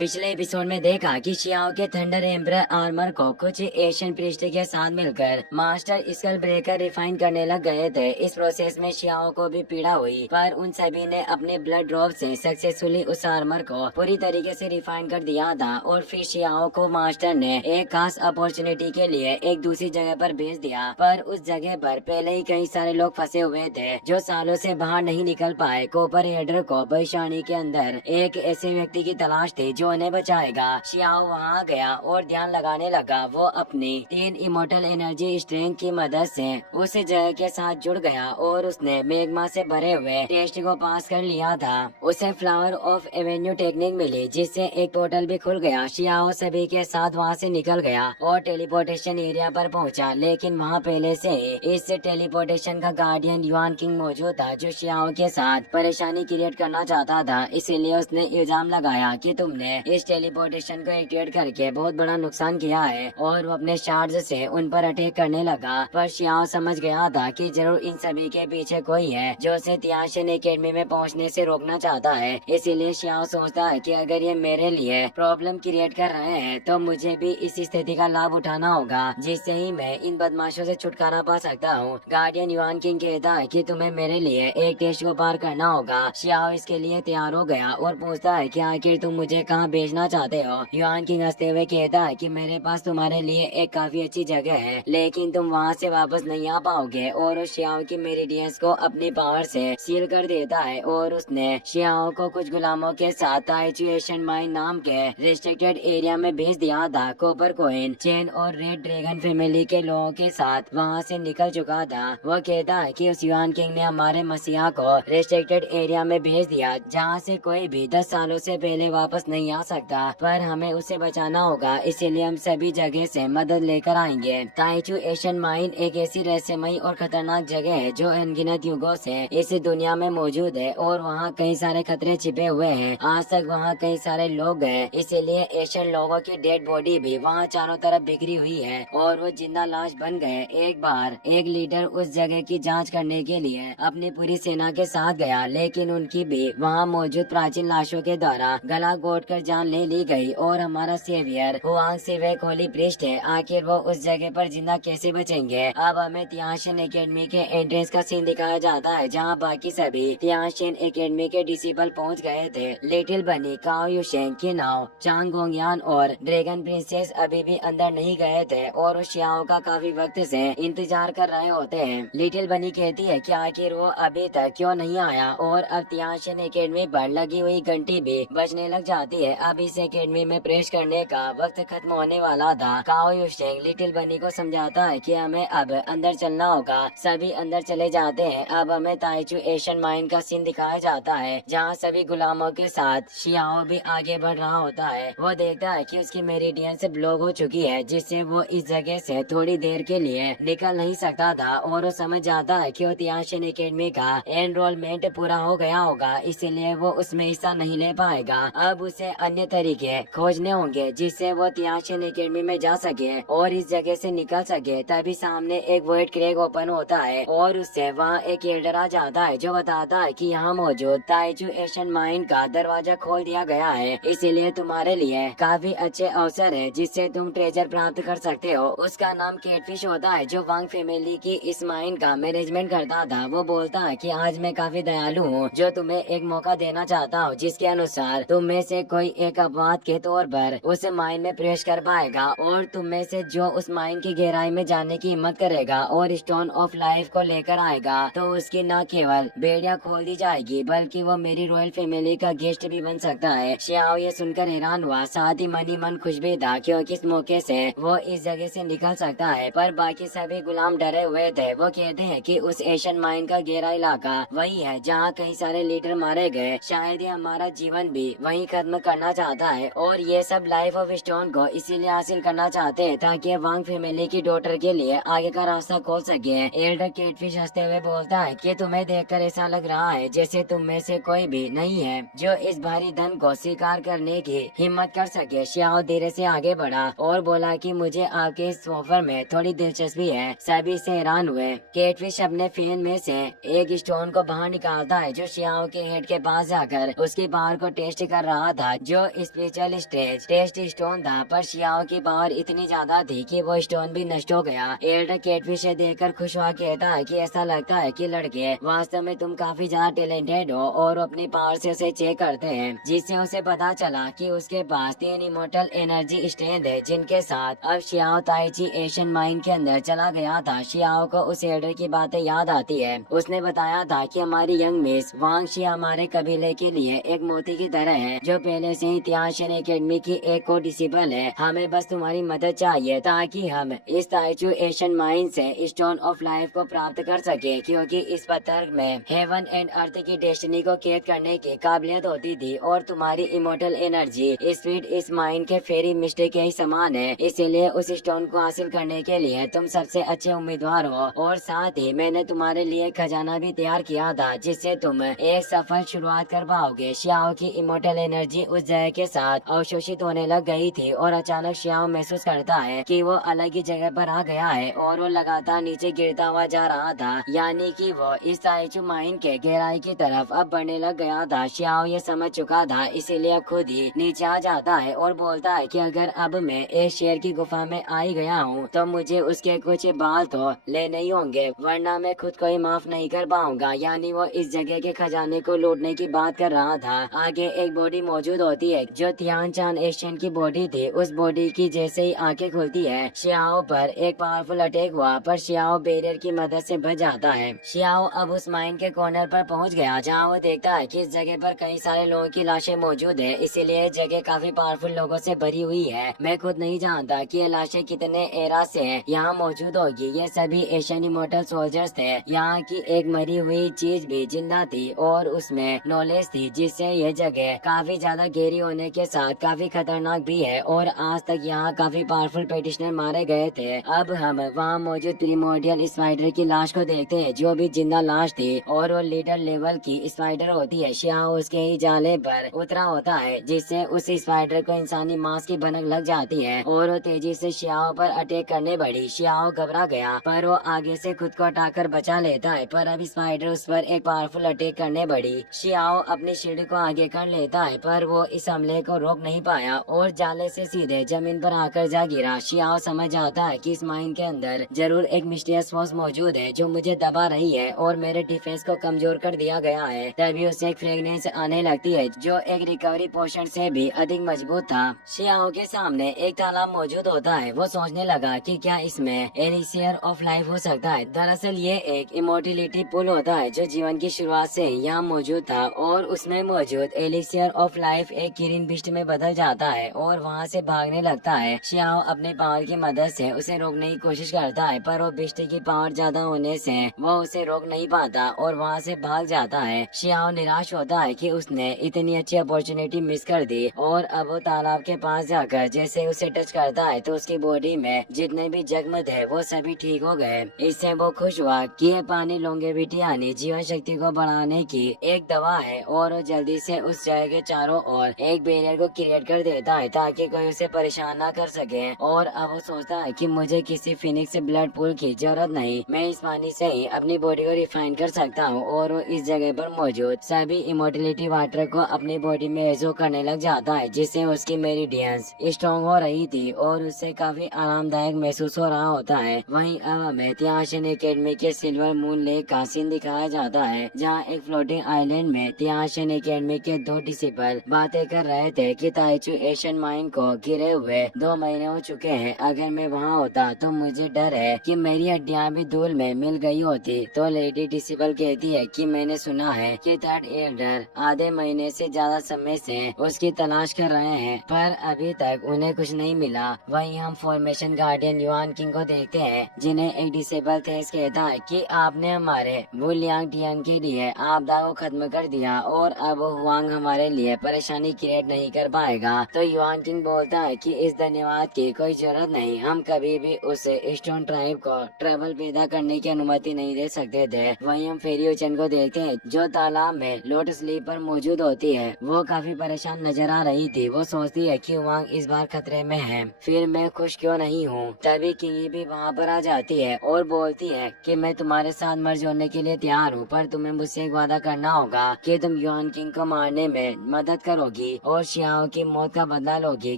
पिछले एपिसोड में देखा कि शियाओ के थंडर एम्परर आर्मर को कुछ एशियन प्रीस्ट के साथ मिलकर मास्टर स्कल ब्रेकर रिफाइन करने लग गए थे। इस प्रोसेस में शियाओ को भी पीड़ा हुई, पर उन सभी ने अपने ब्लड ड्रॉप से सक्सेसफुली उस आर्मर को पूरी तरीके से रिफाइन कर दिया था। और फिर शियाओ को मास्टर ने एक खास अपॉर्चुनिटी के लिए एक दूसरी जगह पर भेज दिया, पर उस जगह पर पहले ही कई सारे लोग फंसे हुए थे जो सालों से बाहर नहीं निकल पाए। कॉपर हेडर को परेशानी के अंदर एक ऐसे व्यक्ति की तलाश थी जो उन्हें बचाएगा। शियाओ वहाँ गया और ध्यान लगाने लगा। वो अपनी 3 इमोर्टल एनर्जी स्ट्रेंथ की मदद से उस जगह के साथ जुड़ गया और उसने मैग्मा से भरे हुए टेस्ट को पास कर लिया था। उसे फ्लावर ऑफ एवेन्यू टेक्निक मिली, जिससे एक पोर्टल भी खुल गया। शियाओ सभी के साथ वहाँ से निकल गया और टेलीपोर्टेशन एरिया पर पहुँचा, लेकिन वहाँ पहले से इस टेलीपोर्टेशन का गार्डियन युआन किंग मौजूद था, जो शियाओ के साथ परेशानी क्रिएट करना चाहता था। इसीलिए उसने इल्जाम लगाया कि तुमने इस टेलीपोर्टेशन को एक्टिवेट करके बहुत बड़ा नुकसान किया है, और वो अपने शार्ड्स से उन पर अटैक करने लगा। पर शियाओ समझ गया था कि जरूर इन सभी के पीछे कोई है जो उसे तियाशिन एकेडमी में पहुंचने से रोकना चाहता है। इसीलिए शियाओ सोचता है कि अगर ये मेरे लिए प्रॉब्लम क्रिएट कर रहे हैं तो मुझे भी इस स्थिति का लाभ उठाना होगा, जिससे ही मैं इन बदमाशों से छुटकारा पा सकता हूँ। गार्डियन युआन किंग कहता है कि तुम्हें मेरे लिए एक टेस्ट को पार करना होगा। शियाओ इसके लिए तैयार हो गया और पूछता है कि आखिर तुम मुझे कहाँ भेजना चाहते हो। युआन किंग हंसते हुए कहता है कि मेरे पास तुम्हारे लिए एक काफी अच्छी जगह है, लेकिन तुम वहाँ से वापस नहीं आ पाओगे। और उस शियाओ की मेरिडियंस को अपनी पावर से सील कर देता है और उसने शियाओ को कुछ गुलामों के साथ ताइचुएशन माइन नाम के रिस्ट्रिक्टेड एरिया में भेज दिया था। कॉपर कोइन, चेन और रेड ड्रैगन फैमिली के लोगों के साथ वहाँ से निकल चुका था। वो कहता है कि उस युआन किंग ने हमारे मसीहा को रिस्ट्रिक्टेड एरिया में भेज दिया, जहाँ से कोई भी 10 सालों से पहले वापस नहीं आ सकता, पर हमें उसे बचाना होगा। इसीलिए हम सभी जगह से मदद लेकर आएंगे। ताइचू एशियन माइन एक ऐसी रहस्यमयी और खतरनाक जगह है जो अनगिनत युगों से इस दुनिया में मौजूद है, और वहाँ कई सारे खतरे छिपे हुए हैं। आज तक वहाँ कई सारे लोग हैं, इसीलिए एशियन लोगों की डेड बॉडी भी वहाँ चारों तरफ बिखरी हुई है और वो जिंदा लाश बन गए। एक बार एक लीडर उस जगह की जांच करने के लिए अपनी पूरी सेना के साथ गया, लेकिन उनकी भी वहाँ मौजूद प्राचीन लाशों के द्वारा गला घोट कर जान ले ली गई। और हमारा सेवियर हुआंग सिवे होली प्रीस्ट है, आखिर वो उस जगह पर जिंदा कैसे बचेंगे। अब हमें तियाशिन एकेडमी के एंट्रेंस का सीन दिखाया जाता है, जहाँ बाकी सभी तियाशिन एकेडमी के डिसिपल पहुँच गए थे। लिटिल बनी, काओ युशेंग, किनाओ, चांग गोंगयान और ड्रैगन प्रिंसेस अभी भी अंदर नहीं गए थे और शियाओ का काफी वक्त से इंतजार कर रहे होते हैं। लिटिल बनी कहती है कि आखिर वो अभी तक क्यों नहीं आया, और अब तियाशिन एकेडमी पर लगी हुई घंटी भी बजने लग जाती है। अब इस एकेडमी में प्रवेश करने का वक्त खत्म होने वाला था। काओ युशेंग लिटिल बनी को समझाता है कि हमें अब अंदर चलना होगा। सभी अंदर चले जाते हैं। अब हमें ताइचू एशियन माइन का सीन दिखाया जाता है, जहाँ सभी गुलामों के साथ शियाओ भी आगे बढ़ रहा होता है। वो देखता है कि उसकी मेरिडियन से ब्लॉक हो चुकी है, जिससे वो इस जगह से थोड़ी देर के लिए निकल नहीं सकता था, और वो समझ जाता है कि वो तियाशिन एकेडमी का एनरोलमेंट पूरा हो गया होगा, इसीलिए वो उसमें हिस्सा नहीं ले पाएगा। अब उसे अन्य तरीके खोजने होंगे जिससे वो तियाशिन एकेडमी में जा सके और इस जगह से निकल सके। तभी सामने एक वॉइड क्रैक ओपन होता है और उससे वहाँ एक एल्डर आ जाता है, जो बताता है कि यहाँ मौजूद ताइचू एशियन माइन का दरवाजा खोल दिया गया है, इसीलिए तुम्हारे लिए काफी अच्छे अवसर है जिससे तुम ट्रेजर प्राप्त कर सकते हो। उसका नाम कैटफिश होता है, जो वांग फैमिली की इस माइन का मैनेजमेंट करता था। वो बोलता है कि आज मैं काफी दयालु हूँ, जो तुम्हें एक मौका देना चाहता हूँ, जिसके अनुसार तुम में से कोई एक अपवाद के तौर पर उस माइन में प्रवेश कर पाएगा, और तुम में से जो उस माइन की गहराई में जाने की हिम्मत करेगा और स्टोन ऑफ लाइफ को लेकर आएगा, तो उसकी न केवल बेड़ियां खोल दी जाएगी, बल्कि वो मेरी रॉयल फैमिली का गेस्ट भी बन सकता है। शियाओ ये सुनकर हैरान हुआ, साथ ही मन ही मन खुश भी था, क्योंकि इस मौके से वो इस जगह से निकल सकता है। पर बाकी सभी गुलाम डरे हुए थे। वो कहते हैं कि उस एशियन माइन का गहरा इलाका वही है जहाँ कई सारे लीडर मारे गए। शायद ये हमारा जीवन भी वहीं खत्म करना चाहता है, और ये सब लाइफ ऑफ स्टोन को इसीलिए हासिल करना चाहते हैं ताकि वांग फैमिली की डॉटर के लिए आगे का रास्ता खोल सके। एल्डर कैटफिश हंसते हुए बोलता है कि तुम्हें देखकर ऐसा लग रहा है जैसे तुम में से कोई भी नहीं है जो इस भारी धन को स्वीकार करने की हिम्मत कर सके। शियाओ धीरे से आगे बढ़ा और बोला कि मुझे आपके इस ऑफर में थोड़ी दिलचस्पी है। सभी से हैरान हुए। कैटफिश अपने फैन में से एक स्टोन को बाहर निकालता है, जो शियाओ के हेड के पास जाकर उसकी पावर को टेस्ट कर रहा था, जो स्पिरिचुअल स्टेज टेस्ट स्टोन था, पर शियाओ की पावर इतनी ज्यादा थी कि वो स्टोन भी नष्ट हो गया। एल्डर कैटफिश देखकर खुश हुआ कहता है कि ऐसा लगता है कि लड़के वास्तव में तुम काफी ज्यादा टैलेंटेड हो, और अपनी पावर से उसे चेक करते हैं, जिससे उसे पता चला कि उसके पास 3 इमोर्टल एनर्जी स्ट्रेंथ है, जिनके साथ अब शियाओ ताइची एशियन माइन के अंदर चला गया था। शियाओ को उस एल्डर की बातें याद आती है। उसने बताया था कि हमारी यंग मिस वांग शी हमारे कबीले के लिए एक मोती की तरह है, जो पहले से ही तियाशन एकेडमी की एक को डिसिपल है। हमें बस तुम्हारी मदद चाहिए ताकि हम इस ताइचू एशियन माइन से स्टोन ऑफ लाइफ को प्राप्त कर सके, क्योंकि इस पत्थर में हेवन एंड अर्थ की डेस्टिनी को कैद करने की काबिलियत होती थी, और तुम्हारी इमोर्टल एनर्जी स्पीड इस माइन के फेरी मिस्टेक के ही समान है। इसीलिए उस स्टोन को हासिल करने के लिए तुम सबसे अच्छे उम्मीदवार हो, और साथ ही मैंने तुम्हारे लिए खजाना भी तैयार किया था, जिससे तुम एक सफल शुरुआत कर पाओगे। शियाओ की इमोर्टल एनर्जी उस जगह के साथ अवशोषित होने लग गई थी, और अचानक शियाओ महसूस करता है कि वो अलग ही जगह पर आ गया है, और वो लगातार नीचे गिरता हुआ जा रहा था, यानी कि वो इस ताइचू माइन के गहराई की तरफ अब बढ़ने लग गया था। शियाओ ये समझ चुका था, इसीलिए खुद ही नीचे आ जाता है और बोलता है कि अगर अब मैं एक शेर की गुफा में आ ही गया हूँ, तो मुझे उसके कुछ बाल तो लेने ही होंगे, वरना मैं खुद को ही माफ नहीं कर पाऊंगा। यानी वो इस जगह के खजाने को लूटने की बात कर रहा था। आगे एक बॉडी मौजूद होती है जो तियान चान एशियन की बॉडी थी। उस बॉडी की जैसे ही आंखें खुलती है, शियाओ पर एक पावरफुल अटैक हुआ, पर शियाओ बैरियर की मदद से बच जाता है। शियाओ अब उस माइन के कॉर्नर पर पहुंच गया, जहां वो देखता है कि इस जगह पर कई सारे लोगों की लाशें मौजूद है, इसीलिए जगह काफी पावरफुल लोगों से भरी हुई है। मैं खुद नहीं जानता कि ये लाशें कितने एरा से यहाँ मौजूद होगी। ये सभी एशियन इमोर्टल सोल्जर्स थे। यहाँ की एक मरी हुई चीज भी जिंदा थी, और उसमें नॉलेज थी, जिससे ये जगह काफी ज्यादा गहरी होने के साथ काफी खतरनाक भी है, और आज तक यहाँ काफी पावरफुल पेटिशनर मारे गए थे। अब हम वहाँ मौजूद प्रीमोर्डियल स्पाइडर की लाश को देखते हैं, जो भी जिंदा लाश थी, और वो लीडर लेवल की स्पाइडर होती है। शियाओ उसके ही जाले पर उतरा होता है, जिससे उस स्पाइडर को इंसानी मांस की भनक लग जाती है, और वो तेजी से शियाओ पर अटैक करने बढ़ी। शियाओ घबरा गया, पर वो आगे से खुद को हटाकर बचा लेता है, पर अब स्पाइडर उस पर एक पावरफुल अटैक करने बढ़ी। शियाओ अपनी शील्ड को आगे कर लेता है, पर वो इस हमले को रोक नहीं पाया, और जाले से सीधे जमीन पर आकर जा गिरा। शियाओ समझ जाता है कि इस माइन के अंदर जरूर एक मिस्टीरियस फोर्स मौजूद है, जो मुझे दबा रही है और मेरे डिफेंस को कमजोर कर दिया गया है। तभी उसे एक फ्रेगनेंस आने लगती है, जो एक रिकवरी पोशन से भी अधिक मजबूत था। शियाओ के सामने एक तालाब मौजूद होता है। वो सोचने लगा कि क्या इसमें एलिसियर ऑफ लाइफ हो सकता है। दरअसल ये एक इमोर्टिलिटी पुल होता है, जो जीवन की शुरुआत से यहाँ मौजूद था, और उसमें मौजूद एलिसियर ऑफ लाइफ एक किरिन बिस्ट में बदल जाता है और वहाँ से भागने लगता है। शियाओ अपने पावर की मदद से उसे रोकने की कोशिश करता है, पर वो बिस्ट की पावर ज्यादा होने से वो उसे रोक नहीं पाता और वहाँ से भाग जाता है। शियाओ निराश होता है कि उसने इतनी अच्छी अपॉर्चुनिटी मिस कर दी, और अब वो तालाब के पास जाकर जैसे उसे टच करता है, तो उसकी बॉडी में जितने भी जख्म थे वो सभी ठीक हो गए। इससे वो खुश हुआ कि ये पानी लॉन्गेविटी यानी जीवन शक्ति को बढ़ाने की एक दवा है, और वो जल्दी से उस जगह के चारों ओर एक बैरियर को क्रिएट कर देता है, ताकि कोई उसे परेशान ना कर सके। और अब वो सोचता है कि मुझे किसी फिनिक्स ब्लड पूल की जरूरत नहीं, मैं इस पानी से ही अपनी बॉडी को रिफाइन कर सकता हूँ। और वो इस जगह पर मौजूद सभी इमोर्टिलिटी वाटर को अपनी बॉडी में एब्जॉर्ब करने लग जाता है, जिससे उसकी मेरिडियंस स्ट्रॉन्ग हो रही थी और उससे काफी आरामदायक महसूस हो रहा होता है। वहीं अब हमें तियाशन एकेडमी के सिल्वर मून लेक का सीन दिखाया जाता है, जहाँ एक फ्लोटिंग आइलैंड में तियाशन एकेडमी के 2 डिसिपल बातें कर रहे थे कि ताइचू एशियन माइन को गिरे हुए 2 महीने हो चुके हैं। अगर मैं वहाँ होता तो मुझे डर है कि मेरी हड्डियाँ भी धूल में मिल गई होती। तो लेडी डिसिपल कहती है कि मैंने सुना है कि थर्ड एल्डर आधे महीने से ज्यादा समय से उसकी तलाश कर रहे हैं, पर अभी तक उन्हें कुछ नहीं मिला। वहीं हम फॉर्मेशन गार्डियन युआन किंग को देखते हैं, जिन्हें एक डिसेबल थेस कहता है कि आपने हमारे वुलियांग टियान के लिए आपदा को खत्म कर दिया, और अब हुआंग हमारे लिए परेशानी क्रिएट नहीं कर पाएगा। तो युआन किंग बोलता है कि इस धन्यवाद की कोई जरूरत नहीं, हम कभी भी उसे स्टोन ट्राइब को ट्रबल पैदा करने की अनुमति नहीं दे सकते थे। वहीं हम फेरी उचन को देखते हैं, जो तालाब में लोटस लीफ पर मौजूद होती है। वो काफी परेशान नजर आ रही थी। वो सोचती है कि हुआंग इस बार खतरे में है, फिर मैं खुश क्यों नहीं हूँ। तभी किंगी भी वहाँ पर आ जाती है और बोलती है कि मैं तुम्हारे साथ मर जोड़ने के लिए तैयार हूँ, पर तुम्हें मुझसे एक वादा करना होगा कि तुम युआन किंग को मारने में मदद करोगी। होगी और शियाओ की मौत का बदला लोगी,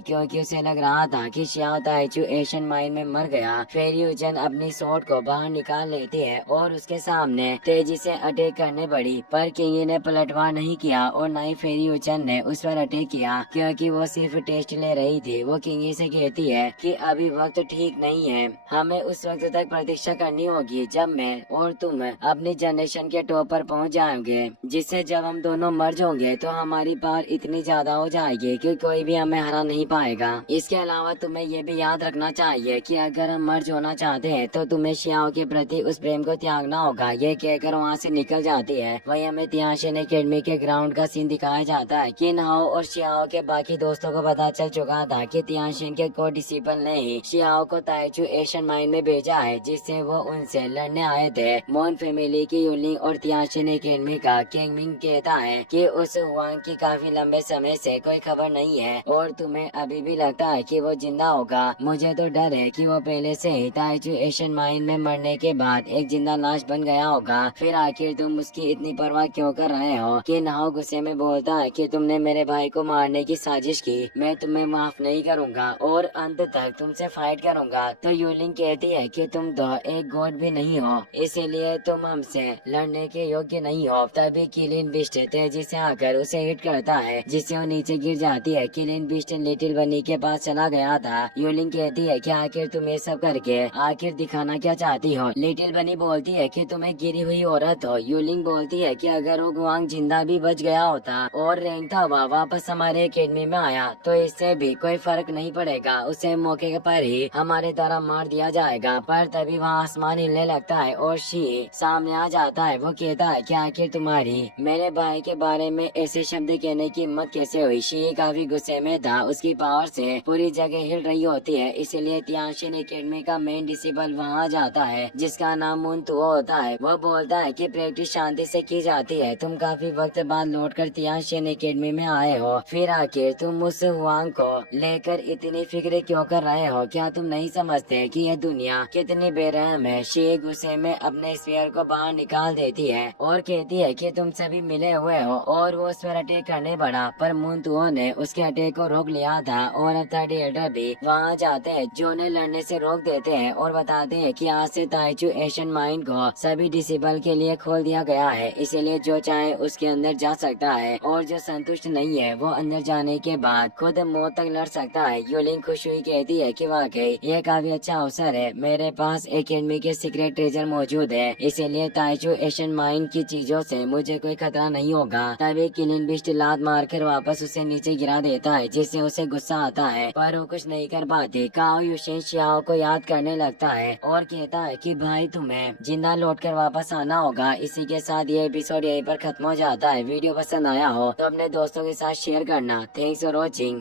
क्योंकि उसे लग रहा था कि शियाओ ताइचू एशियन माइन में मर गया। फिर यूजन अपनी स्वॉर्ड को बाहर निकाल लेती है और उसके सामने तेजी से अटैक करने बढ़ी, पर किंगी ने पलटवार नहीं किया और न ही फेरी यूचन ने उस पर अटैक किया, क्योंकि वो सिर्फ टेस्ट ले रही थी। वो किंगी से कहती है कि अभी वक्त ठीक नहीं है, हमें उस वक्त तक प्रतीक्षा करनी होगी जब मैं और तुम अपनी जनरेशन के टॉप पर पहुंच जाओगे, जिससे जब हम दोनों मर जाओगे तो हमारी पावर इतनी ज्यादा हो जाएगी कि कोई भी हमें हरा नहीं पाएगा। इसके अलावा तुम्हें ये भी याद रखना चाहिए कि अगर हम मर्ज होना चाहते हैं तो तुम्हें शियाओ के प्रति उस प्रेम को त्यागना होगा। ये कहकर वहाँ से निकल जाती है। वही हमें तियानशिन एकेडमी के ग्राउंड का सीन दिखाया जाता है कि नाओ और शियाओ के बाकी दोस्तों को पता चल चुका था कि तियानशिन के को डिसिपल ने ही शियाओ को ताइचू एशियन माइन में भेजा है, जिससे वो उनसे लड़ने आए थे। मोन फैमिली की यूलिंग और तियानशिन एकेडमी का किंगमिंग कहता है कि उस हुआंग की काफी लंबे समय से कोई खबर नहीं है और तुम्हें अभी भी लगता है कि वो जिंदा होगा। मुझे तो डर है कि वो पहले से ही ताइचू एशियन माइन में मरने के बाद एक जिंदा लाश बन गया होगा। फिर आखिर तुम उसकी इतनी परवाह क्यों कर रहे हो? कि नाओ गुस्से में बोलता है कि तुमने मेरे भाई को मारने की साजिश की, मैं तुम्हें माफ नहीं करूँगा और अंत तक तुमसे फाइट करूँगा। तो यूलिंग कहती है कि तुम तो एक गॉड भी नहीं हो, इसीलिए तुम हमसे लड़ने के योग्य नहीं हो। तभी किलिन बिस्ट तेजी से आकर उसे हिट करता है, जिससे वो नीचे गिर जाती है। किलिन बिस्ट लिटिल बनी के पास चला गया था। यूलिंग कहती है कि आखिर तुम ये सब करके आखिर दिखाना क्या चाहती हो? लिटिल बनी बोलती है कि तुम्हें गिरी हुई औरत हो। यूलिंग बोलती है कि अगर वो गुआंग जिंदा भी बच गया होता और रेंगता हुआ वापस हमारे एकेडमी में आया तो इससे भी कोई फर्क नहीं पड़ेगा, उसे मौके पर ही हमारे द्वारा मार दिया जाएगा। पर तभी वहाँ आसमान हिलने लगता है और शी सामने आ जाता है। वो कहता है कि आखिर तुम्हारी मेरे भाई के बारे में ऐसे शब्द कहने की हिम्मत कैसे हुई? शी काफी गुस्से में था, उसकी पावर से पूरी जगह हिल रही होती है। इसलिए तियानशिन एकेडमी का मेन डिसिपल वहाँ जाता है, जिसका नाम मुनतुओ होता है। वो बोलता है कि प्रैक्टिस शांति से की जाती है, तुम काफी वक्त बाद लौटकर तियानशिन एकेडमी में आए हो, फिर आखिर तुम उस हुआंग को लेकर इतनी फिक्र क्यों कर रहे हो? क्या तुम नहीं समझते कि यह दुनिया कितनी बेरहम है? शी गुस्से में अपने स्फीयर को बाहर निकाल देती है और कहती है कि तुम सभी मिले हुए हो और वो उस पर अटैक करने बढ़ा, पर मुनतुओ ने उसके अटैक को रोक लिया था। और अब थर्ड एल्डर भी वहाँ जाते हैं, जो उन्हें लड़ने से रोक देते हैं और बताते हैं कि आज से ताइचू एशियन माइन को सभी डिसिबल के लिए खोल दिया गया है, इसीलिए जो चाहे उसके अंदर जा सकता है और जो संतुष्ट नहीं है वो अंदर जाने के बाद खुद मौत तक लड़ सकता है। यूलिंग खुश हुई कहती है कि वाकई ये काफी अच्छा अवसर है, मेरे पास एकेडमी के सीक्रेट ट्रेजर मौजूद है, इसीलिए ताइचू एशियन माइन की चीजों से मुझे कोई खतरा नहीं होगा। तभी किलिन बिस्ट लात मारकर वापस उसे नीचे गिरा देता है, जिससे उसे गुस्सा आता है, पर वो कुछ नहीं कर पाती। काओ युशिन शियाओ को याद करने लगता है और कहता है कि भाई तुम्हें जिंदा लौटकर वापस आना होगा। इसी के साथ ये एपिसोड यहीं पर खत्म हो जाता है। वीडियो पसंद आया हो तो अपने दोस्तों के साथ शेयर करना। Thanks for watching.